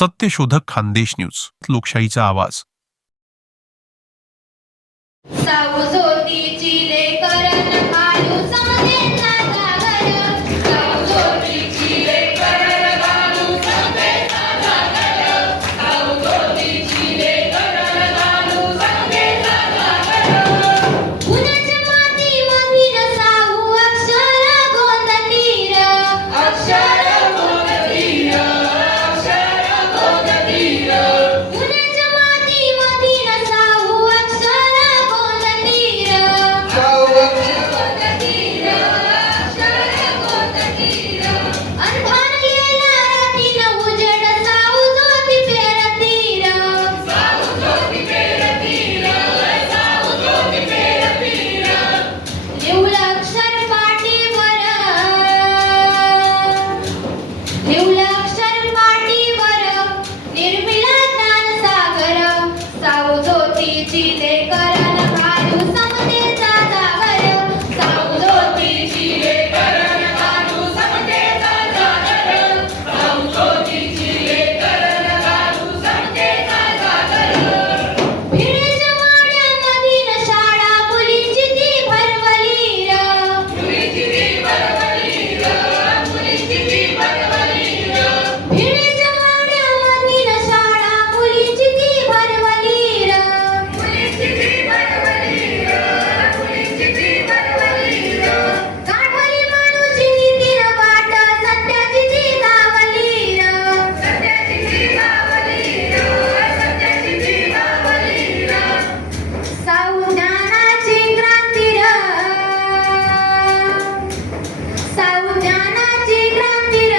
सत्यशोधक खानदेश न्यूज, लोकशाहीचा आवाज. सावजोतीची लेकरन घालू समजेचा जागर, सावजोतीची लेकरन घालू समजेचा जागर, सावजोतीची लेकरन घालू समजेचा जागर. उन्हाच्या मातीमधील सावू अक्षर गोंधतीर, अक्षर गोंधतीर, अक्षर गोंधतीर. उन्हाच्या मातीमधील सावू अक्षर गोंधतीर, अक्षर गोंधतीर. अंधार गेला रातीन उजेड सावजोती पेरतीर, सावजोती पेरतीर, सावजोती पेरतीर. लिहुलं अक्षर पाटीवर, लिहुलं अक्षर पाटीवर, निर्मिला ज्ञान सागर. सावजोतीची लेकरन घालू समतेचा जागर, सावजोतीची लेकरन घालू समतेचा जागर, सावजोतीची लेकरन घालू समतेचा जागर. भिडेच्या वाड्यामधील शाळा मुलींची ती भरवलीर, मुलींची ती भरवलीर, मुलींची ती भरवलीर. भिडेच्या वाड्यामधील शाळा मुलींची ती भरवलीर, मुलींची ती भरवलीर, मुलींची ती भरवलीर. गाढवाली माणूची नीतीन वाट सत्याची ती गावलीर, सत्याची ती गावलीर, सत्याची ती गावलीर. साऊ ज्ञानाची क्रांतीर, साऊ ज्ञानाची क्रांतीर.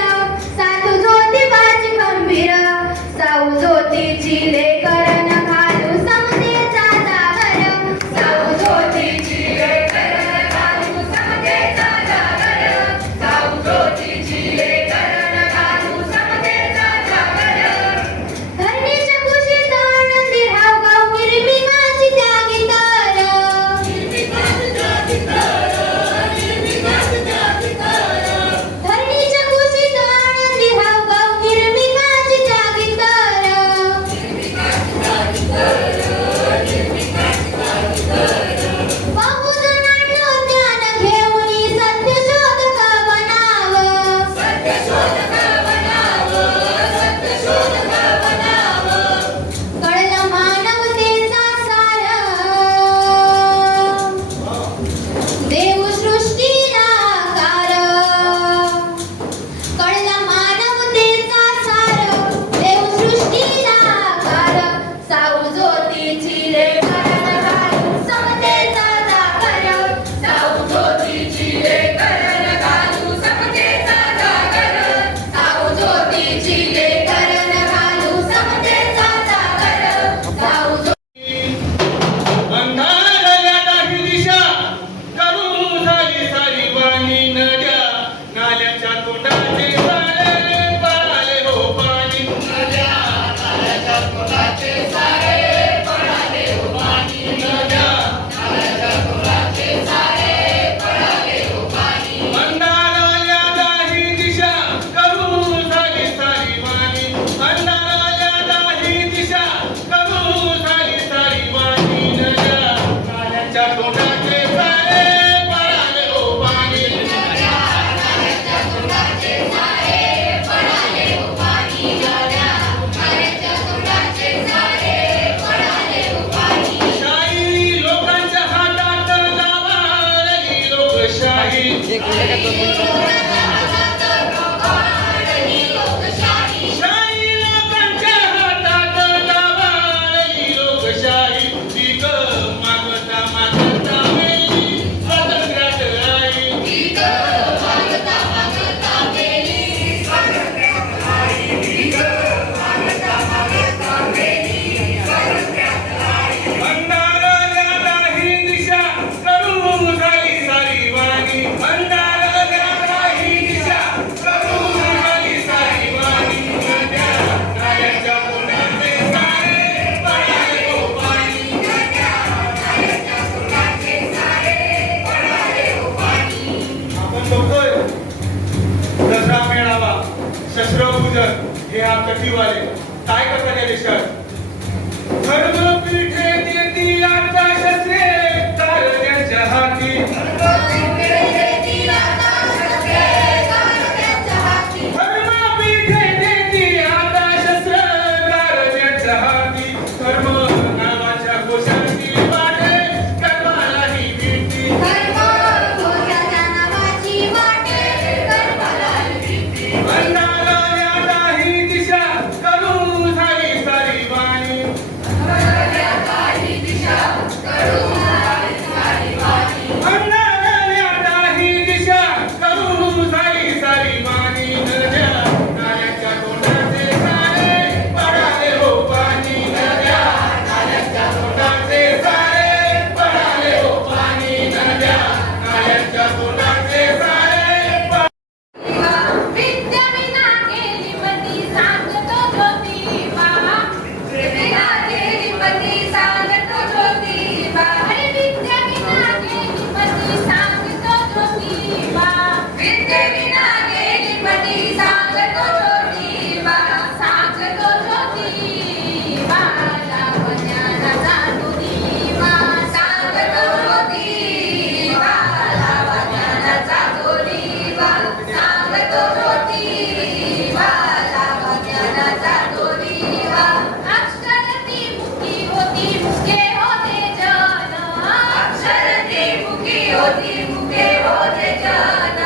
साधू ज्योतिबाची खंबीर, साऊ ज्योतीची लेकरन घालू समतेचा जागर, साऊ ज्योतीची लेकरन घालू समतेचा जागर, साऊ ज्योतीची लेकरन घालू समतेचा जागर. धरणीच्या कुशीत आनंदी रावगाव निर्भीकाची त्यागी तर, निर्भीकाची त्यागी तर, निर्भीकाची त्यागी तर. धरणीच्या कुशीत आनंदी रावगाव निर्भीकाची त्यागी तर, निर्भीकाची त्यागी तर, निर्भीकाची त्यागी तर. बहुजनांचं ज्ञान घेऊनी सत्यशोधक बनावं, सत्यशोधक बनावं, सत्यशोधक बनावं. कळलं मानवतेचा सार, देव सृष्टीला आकार. कळलं मानवतेचा सार, देव सृष्टीला आकार. साऊ ज्योतीची लेकरन घालू समतेचा जागर, साऊ ज्योतीची लेकरन घालू समतेचा जागर, साऊ ज्योतीची लेकरन घालू समतेचा जागर, साऊ अंधारल्या दाही दिशा करून झाली सारी वाणी नद्या. नाल्याच्या तोंडाचे सारे पळाले हो पाणी, नद्या. नाल्याच्या तोंडाचे सारे पळाले हो पाणी, नद्या. नाल्याच्या तोंडाचे सारे पळाले हो पाणी. अंधारल्या दाही दिशा करून झाली सारी वाणी, अंधारल्या दाही दिशा करून झाली सारी वाणी नद्या. नाल्याच्या तोंडाचे सारे पळाले हो पाणी, नद्या. नाल्याच्या तोंडाचे सारे पळाले हो पाणी, नद्या. नाल्याच्या तोंडाचे सारे पळाले हो पाणी. शाही लोकांच्या हातात गावाळली लोकशाही, शाही लोकांच्या हातात गावाळली लोकशाही. ती ग मागता मागता मेली स्वातंत्र्यात आई, ती ग मागता मागता मेली स्वातंत्र्यात आई, ती ग मागता मागता मेली स्वातंत्र्यात आई. अंधारल्या दाही दिशा करून झाली सारी वाणी, अंधारल्या दाही दिशा करून झाली सारी वाणी नद्या. नाल्याच्या तोंडाचे सारे पळाले हो पाणी, नद्या. नाल्याच्या तोंडाचे सारे पळाले हो पाणी. आपण बघतोय दसरा मेळावा, शस्त्रपूजन हे हा कथीवाले काय करता त्या देशात धर्मपीठे देती आता शस्त्रे कारण्याच्या हाती धर्मपीठे देती आता शस्त्र कारण्याच्या हाती धर्म नावाच्या घोषाची वाटे कर्मालाही भीती अन्नाला यादाही दिशा करू झाली सारी वाणी अन्नाला यादाही दिशा करू झाली सारी वाणी नद्या नाल्याच्या तोंडाचे सारे पडाले हो पाणी नद्या नाल्याच्या तोंडाचे सारे पडाले हो पाणी नद्या नाल्याच्या तोंडाचे सारे विद्याविना गेली मती सांगतो ज्योतिबा विद्याविना गेली मती सांगतो ज्योतिबा अरे विद्याविना गेली मती सांगतो ज्योतिबा विद्याविना गेली मती सांगतो ज्योतिबा सांगतो ज्योतिबा लाभ ज्ञानाचा तुरीवा सांगतो ज्योतिबा लाभ ज्ञानाचा तुरीवा सांगतो ज्योतिबा लाभ ज्ञानाचा तुरीवा अक्षर ती मुखी होती मुखे होते जन अक्षर ती मुखी होती मुखे होते जन